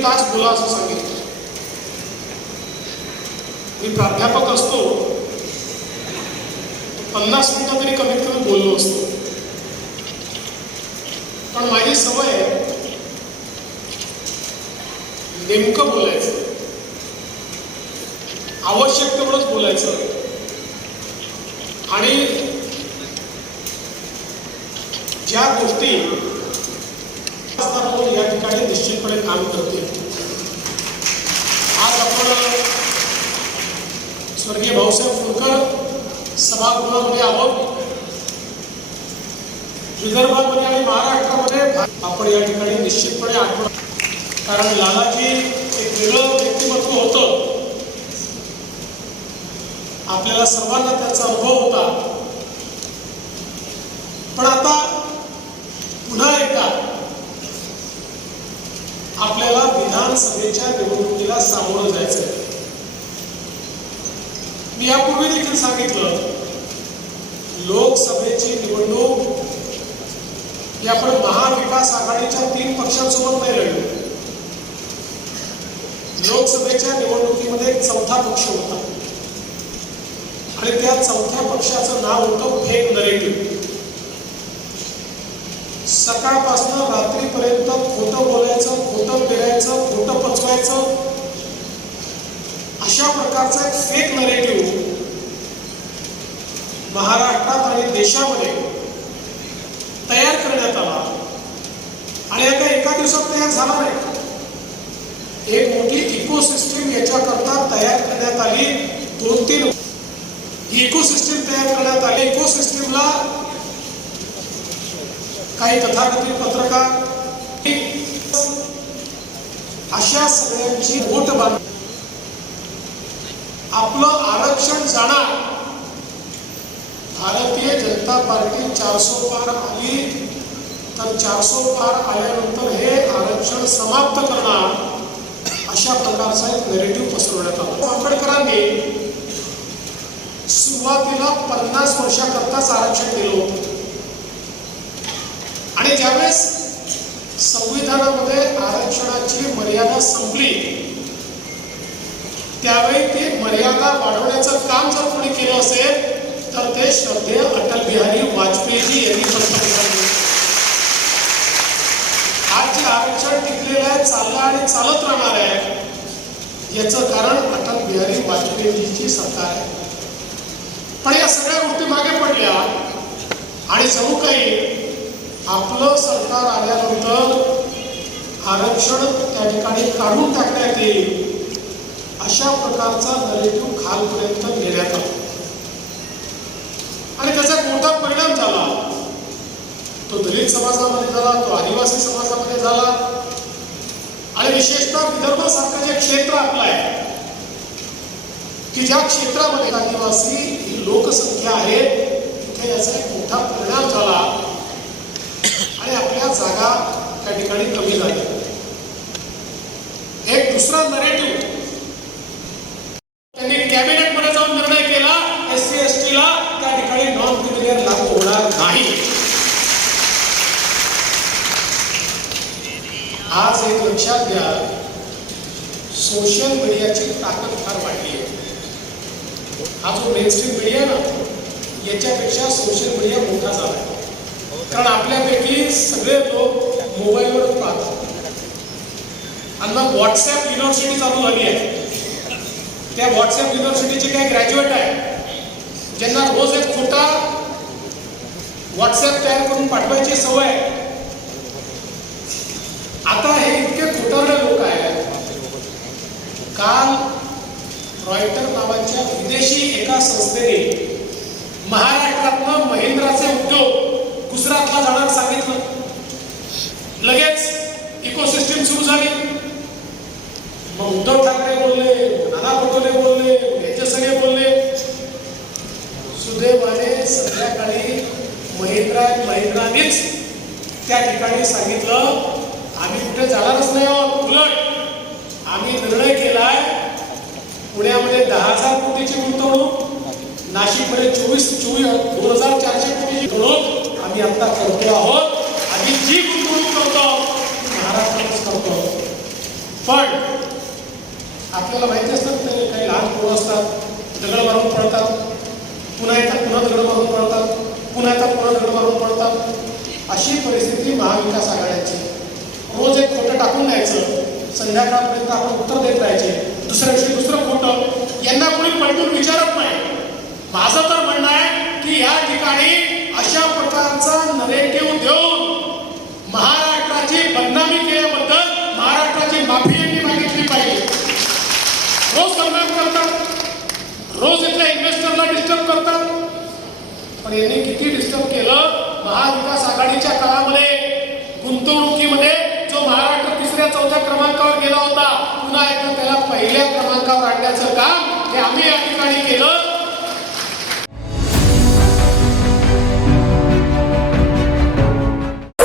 तीन तास बोला असं सांगितलं. मी प्राध्यापक असतो. पन्नास मिनिटं तरी कमीत कमी बोललो असतो. पण माझी सवय नेमकं बोलायचं. आवश्यक तेवढंच बोलायचं. आणि ज्या गोष्टी म्हणून या ठिकाणी निश्चितपणे काम करते. आज आपण स्वर्गीय भाऊसाहेब फुलकर सभागृहामध्ये आहोत. विदर्भामध्ये आणि महाराष्ट्रामध्ये आपण या ठिकाणी निश्चितपणे आठवण कारण लालाजी एक वेगळं व्यक्तिमत्व होतं. आपल्याला सर्वांना त्याचा अनुभव होता. पण आता पुन्हा एकदा आपल्याला विधानसभेच्या निवडणुकीला सामोरं जायचं मी यापूर्वी देखील सांगितलं लोकसभेची निवडणूक ही आपण महाविकास आघाडीच्या तीन पक्षांसोबत नाही लढलो. लोकसभेच्या निवडणुकीमध्ये एक चौथा पक्ष होता. आणि त्या चौथ्या पक्षाचं नाव होतं फेक नरेटिव्ह सकाळपासून रात्रीपर्यंत खोटं बोलायचं खोटं पेरायचं खोटं पचवायचं. अशा प्रकारचा एक फेक नरेटिव्ह महाराष्ट्रात आणि देशामध्ये तयार करण्यात आला. आणि आता एका दिवसात तयार झाला नाही. एक मोठी इकोसिस्टीम याच्याकरता तयार करण्यात आली दोन तीन इकोसिस्टीम तयार करण्यात आली. इकोसिस्टीमला काही तथाकथित पत्रकार अशा सगळ्यांची बोट बांध आपलं आरक्षण जाणार. भारतीय जनता पार्टी चारसो पार आली. तर चारसो पार आल्यानंतर हे आरक्षण समाप्त करणार. अशा प्रकारचा एक नेरेटिव्ह पसरवण्यात आला. आंबेडकरांनी सुरुवातीला पन्नास वर्षाकरताच आरक्षण दिलं होतं. आणि ज्यावेळेस संविधानामध्ये आरक्षणाची मर्यादा संपली त्यावेळी ती मर्यादा वाढवण्याचं काम जर कोणी केलं असेल तर ते श्रद्धेय अटल बिहारी वाजपेयीजी यांनी पंतप्रधान आज जे आरक्षण टिकलेलं आहे चाललं आणि चालत राहणार आहे याचं कारण अटल बिहारी वाजपेयीजीची सरकार आहे. पण या सगळ्या गोष्टी मागे पडल्या आणि जणू काही आपलं सरकार आल्यानंतर आरक्षण त्या ठिकाणी काढून टाकण्यात येईल अशा प्रकारचा नरेटिव्ह खालपर्यंत नेण्यात आला आणि त्याचा मोठा परिणाम झाला. तो दलित समाजामध्ये झाला तो आदिवासी समाजामध्ये झाला. आणि विशेषतः विदर्भासारखं जे क्षेत्र आपलं आहे की ज्या क्षेत्रामध्ये आदिवासी ही लोकसंख्या आहे तिथे याचा एक मोठा परिणाम झाला. आणि आपल्या जागा त्या ठिकाणी कमी झाल्या. एक दुसरा नरेटिव्ह त्यांनी कॅबिनेटमध्ये जाऊन निर्णय केला एस सी एस टीला त्या ठिकाणी नॉन क्रिमिलियन लागू होणार नाही. आज एक लक्षात घ्या सोशल मीडियाची ताकद फार वाढली आहे. हा जो मेनस्ट्रीम मीडिया ना याच्यापेक्षा सोशल मीडिया मोठा झाला आहे. कारण आपल्यापैकी सगळे लोक मोबाईलवर पाहतात. आणि मग व्हॉट्सॲप युनिव्हर्सिटी चालू झाली आहे. त्या व्हॉट्सॲप युनिव्हर्सिटीचे काही ग्रॅज्युएट आहे ज्यांना रोज एक खोटा व्हॉट्सॲप तयार करून पाठवायची सवय आहे. आता हे इतके खोटारडे लोक आहेत. काल रॉयटर नावाच्या विदेशी एका संस्थेने महाराष्ट्रातनं महिंद्राचे उद्योग गुजरातला जाणार सांगितलं. लगेच इकोसिस्टीम सुरू झाली. मग उद्धव ठाकरे बोलले नाना पटोले बोलले याचे सगळे बोलले. सुदैवाने संध्याकाळी महिंद्रा महिंद्रानेच त्या ठिकाणी सांगितलं आम्ही कुठे जाणारच नाही आहोत उलट. आम्ही निर्णय केलाय पुण्यामध्ये दहा हजार कोटीची गुंतवणूक नाशिकमध्ये चोवीस चोवीस दोन हजार चारशे कोटीची गुंतवणूक आम्ही आता करतो आहोत. आम्ही जी गुंतवणूक करतो महाराष्ट्रातच करतो. पण आपल्याला माहिती असतं ते काही लहान पोरं असतात दगड मारून पडतात पुन्हा येतात पुन्हा दगड मारून पडतात पुन्हा येतात पुन्हा दगड मारून पडतात अशी परिस्थिती महाविकास आघाड्याची. रोज एक खोटं टाकून द्यायचं संध्याकाळपर्यंत आपण उत्तर देत राहायचे. दुसऱ्या दिवशी दुसरं खोटं. यांना कोणी पलटून विचारत नाही. माझं तर म्हणणं आहे की या ठिकाणी अशा प्रकारचा नरेटिव्ह देऊन महाराष्ट्राची बदनामी केल्याबद्दल महाराष्ट्राची माफी यांनी मागितली पाहिजे. रोज बदनाम करतात रोज इथल्या इन्व्हेस्टरला डिस्टर्ब करतात. पण यांनी किती डिस्टर्ब केलं? महाविकास आघाडीच्या काळामध्ये गुंतवणुकीमध्ये जो महाराष्ट्र तिसऱ्या चौथ्या क्रमांकावर गेला होता पुन्हा एकदा त्याला पहिल्या क्रमांकावर आणण्याचं काम हे आम्ही या ठिकाणी केलं.